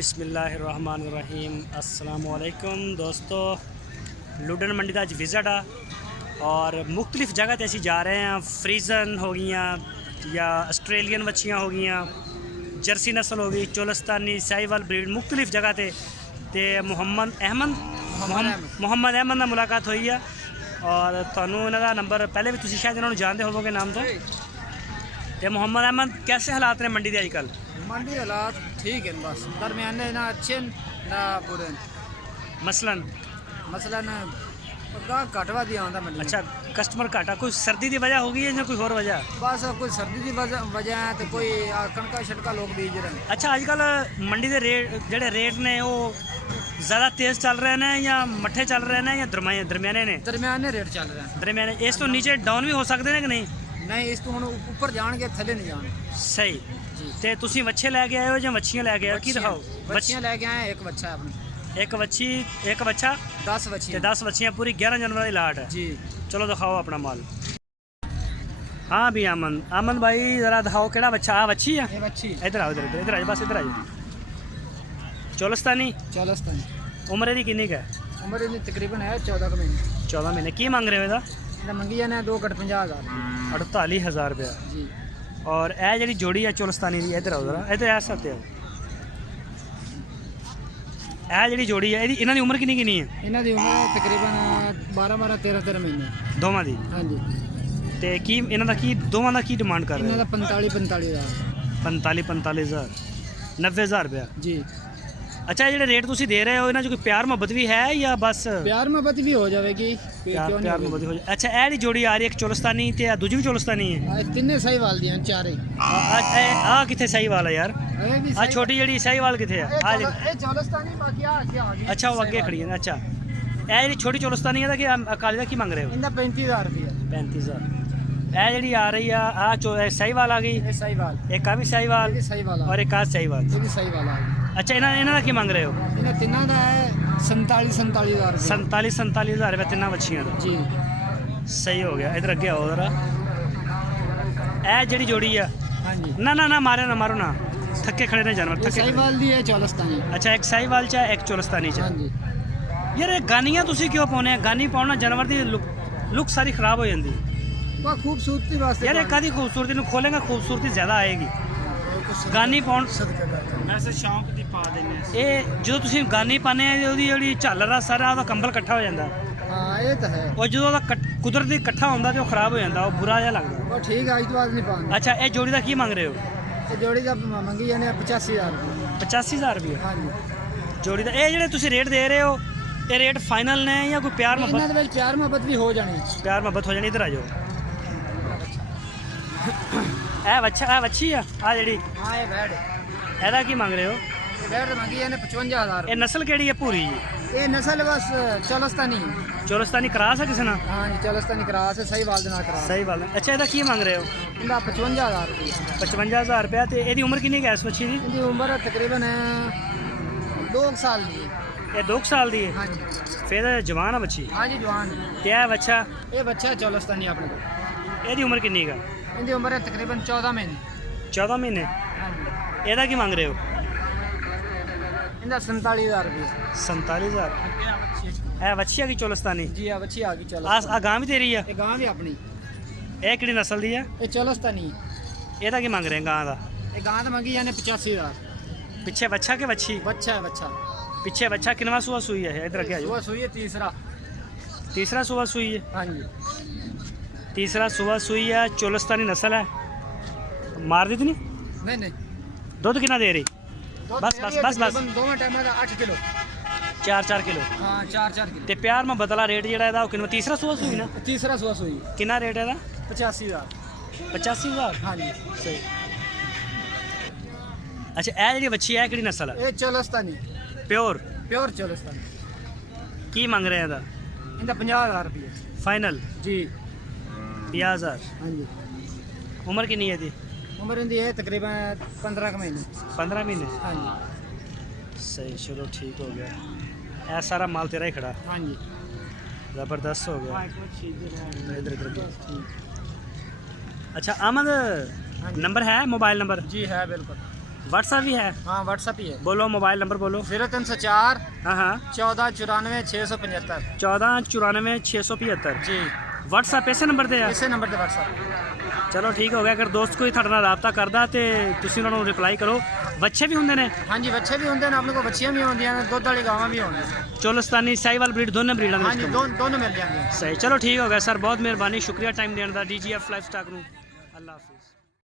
बिस्मिल्लाहिर्रहमानिर्रहीम अस्सलाम वालेकुम दोस्तों, लुडन मंडी का अज विजिट आ और मुख्तलिफ जगह ते असी जा रहे हैं। फ्रीजन हो गई या आस्ट्रेलियन मच्छियाँ हो गई, जर्सी नस्ल हो गई, चोलस्तानी साहिवाल ब्रीड मुख्तलिफ जगह ते मोहम्मद अहमद नाल मुलाकात हुई है और थानू इन्हां दा नंबर पहले भी तुसीं शायद इन्होंने जानते होवोगे नाम तो। मोहम्मद अहमद, कैसे हालात ने मंडी के अजकल? मंडी हालात ठीक है, बस दरमियाने ना अच्छे ना बुरे। मसलन घटवा दिया आंदा मंडी। अच्छा, कस्टमर घाटा कोई सर्दी की वजह होगी या कोई होर वजह? बस कोई सर्दी की वजह है तो कोई कणका छटका लोग बीज रहे हैं। अच्छा, अजकल मंडी के रेट जेडे रेट ने वो ज़्यादा तेज़ चल रहे हैं या मट्ठे चल रहे हैं या दरमियाने ने? दरमियाने रेट चल रहे हैं। दरमियाने इस तो नीचे डाउन भी हो सकते हैं कि नहीं? नहीं, इस तो हुण ऊपर जाणगे, थले नहीं जाण। सही। ते तुसीं वच्छे लैके आए हो या मच्छियाँ लैके आए हो? की दिखाओ। बच्चियां लेके आए, एक बच्चा है अपनी। एक बच्ची एक बच्चा 10 बच्चियां। 10 बच्चियाँ, पूरी 11 जनवरी की लाट है जी। चलो दिखाओ अपना माल। हाँ भी अमन भाई ज़रा दिखाओ केड़ा बच्चा? आ बच्ची है, ये बच्ची। इधर आओ, इधर आओ, बस इधर आओ। चोलस्तानी उम्र की किन्नी है? उम्र इनकी तकरीबन है 14 महीने। 14 महीने। की मंग रहे हो इहदा? मंगी जाने 2,50,000 48,000 रुपया जी। और यह जी जोड़ी है चोलस्तानी की, इधर आओ जरा, इधर ऐसा आओ। यह जी जोड़ी है इन्हां दी उम्र किन्नी किन्नी है? इन्हां दी उम्र तकरीबन 12 13 महीने दोवां दी। हाँ जी। ते की इन्हां दा की दोवां दा की डिमांड कर रहे हो? इन्हां दा 45,000 45,000 90,000 रुपया जी। अच्छा, ये रेट तुसी दे रहे हो इन्हां च कोई प्यार मोहब्बत भी है या बस? प्यार मोहब्बत भी हो जाएगी। प्यार मोहब्बत हो जाए। अच्छा, यह जोड़ी आ रही है एक चोलस्तानी ते दूजी भी चोलस्तानी है? तिन्ने साहिवाल दी हैं, चारे। आ किथे साहिवाल है यार? आ छोटी जड़ी साहिवाल किथे है? ए चोलस्तानी बाकी आ गई। अच्छा, वो अगे खड़ी है। अच्छा, यह जी छोटी चोलस्तानी है कि अकाली का की मंग रहे हो? इनका 35,000 रुपया। 35,000। यह जी आ रही है साहिवाल आ गई, साहिवाल एक आ भी साहिवाल और एक आ साहिवाल। अच्छा, इन्हां दा की मंग रहे हो? इन्हां तिन्नां दा है 47,000 रुपया। 47,000 रुपया तिन्ना बच्चियां दा जी। सही हो गया। इधर अगे आओ जरा। यह जी जोड़ी है? हाँ जी। ना मारो ना, थके खड़े ने जानवर, थके साहिवाल दी है चोलस्तानी। अच्छा, एक साहिवाल चा एक चोलस्तानी चा। हाँ जी। यार गानियां तुसी क्यों पाउने? गानी पाउना जानवर दी लुक सारी खराब हो जाती। वो खूबसूरती वास्ते यार एक आधी खूबसूरती नूं खोलेंगा, खूबसूरती ज़्यादा आएगी। गानी पाउन वैसे शौक दी पा देने। ये जो तुसी गानी पाने ओहदी जेहड़ी झालर आ सारा ओहदा कंबल इकट्ठा हो जाता। हाँ, ये तो है। और जो कुदरती इकट्ठा होंदा ते खराब हो जाता, वो बुरा जिहा लगदा। वो ठीक है, आज तो बाद नहीं पाऊंगा। अच्छा, ये जोड़ी का की मंग रहे हो? ये जोड़ी का मंगी जाने 85,000 रुपया। 85,000 रुपया हाँ जी। जोड़ी का। ये जेहड़े तुसी रेट दे रहे हो, ये रेट फाइनल ने या कोई प्यार इन्हां मोहब्बत? दे विच प्यार मोहब्बत भी हो जानी। प्यार मोहब्बत हो जानी। इधर आ जाओ। बच्ची है आ जी? हाँ, ये बैड। एदा की मंग रहे हो? ये बैड मंगी जाने 55,000। ये नस्ल केड़ी है? पूरी ये नस्ल बस चोलस्तानी। चोलस्तानी क्रॉस है किसी ना? हाँ जी, चोलस्तानी क्रॉस है, साहिवाल दे नाल क्रॉस। साहिवाल। अच्छा, एदा की मंग रहे हो? इनका 55,000 रुपया। 55,000 रुपया। तो यदी उम्र कितनी है इस बच्ची की? इनकी उम्र तकरीबन 2 साल की है। ये 2 साल की है? हाँ जी। फिर जवान है बच्ची? हाँ जी, जवान। क्या है बच्चा? ये बच्चा चोलस्तानी अपने को। यदी उम्र कितनी का? इनकी उम्र है तकरीबन 14 महीने। 14 महीने। हाँ जी। एदा की मंग रहे हो? इनका 47,000 रुपया। 47,000। है बच्ची है कि चोलस्तानी? जी हाँ, बच्ची आ गई। चलो, आ गां भी तेरी है? ये गां भी अपनी। ये किहड़ी नस्ल दी है? ये चोलस्तानी। एदा की मंग रहे हैं गां दा? ये गां तो मंगी जाने 85,000। पिछे बच्चा के बच्ची? बच्चा है, बच्चा। पिछे बच्चा किनवा सुआ सुई है? इधर क्या सुबह सुई है तीसरा सुआ सुई है? हाँ जी। तीसरा सुबह सुई है, चोलस्तानी नस्ल है। मार दी नहीं? नहीं। दुध कितना दे रही? बस दोवें टाइम का 8 किलो। 4 किलो। हाँ, 4 किलो। ते प्यार में बदला रेट जेड़ा है कितना? तीसरा सुबह सुई ना? तीसरा सुबह सुई। कितना रेट है? 85,000। 85,000। हाँ जी, सही। अच्छा, यह जी बच्ची है कि नस्ल है? ये चोलस्तानी प्योर चोलस्तानी। की मंग रहे हैं? इनका 50,000 रुपया फाइनल जी। 50,000। हाँ जी। उम्र कितनी है दी? उम्र इनकी है तकरीबन 15 महीने। 15 महीने। हाँ जी। सही, चलो ठीक हो गया। ऐसा सारा माल तेरा ही खड़ा? हाँ जी। ज़बरदस्त हो गया। इधर अच्छा, अहमद नंबर है? Mobile number? जी है, बिल्कुल। व्हाट्सएप भी है? हाँ व्हाट्सअप ही है। बोलो मोबाइल नंबर बोलो। 0304 हाँ हाँ 1494 675 1494 675 जी। व्हाट्सएप इसे नंबर ਤੇ ਆ? इसे नंबर से व्हाट्सअप। ਚਲੋ ਠੀਕ ਹੋ ਗਿਆ। ਅਗਰ ਦੋਸਤ ਕੋਈ ਤੁਹਾਡੇ ਨਾਲ ਰਾਬਤਾ ਕਰਦਾ ਤੇ ਤੁਸੀਂ ਉਹਨਾਂ ਨੂੰ ਰਿਪਲਾਈ ਕਰੋ। ਬੱਚੇ ਵੀ ਹੁੰਦੇ ਨੇ? हाँ जी बच्चे भी होंगे अपने को, बच्चियाँ भी होंगी ने, दुध वाली गावां भी होंगी। ਚੋਲਸਤਾਨੀ ਸਾਈਵਾਲ ਬਰੀਡ ਦੋਨੇ ਬਰੀਡਾਂ ਦੇ हाँ ਵਿੱਚ जी ਕੰਮ? दोनों मिल जाएंगे। ਸਹੀ। ਚਲੋ ਠੀਕ ਹੋ ਗਿਆ ਸਰ, ਬਹੁਤ ਮਿਹਰਬਾਨੀ, ਸ਼ੁਕਰੀਆ ਟਾਈਮ ਦੇਣ ਦਾ। DGF ਲਾਈਫ ਸਟਾਕ ਨੂੰ ਅੱਲਾ ਹਾਫਿਜ਼।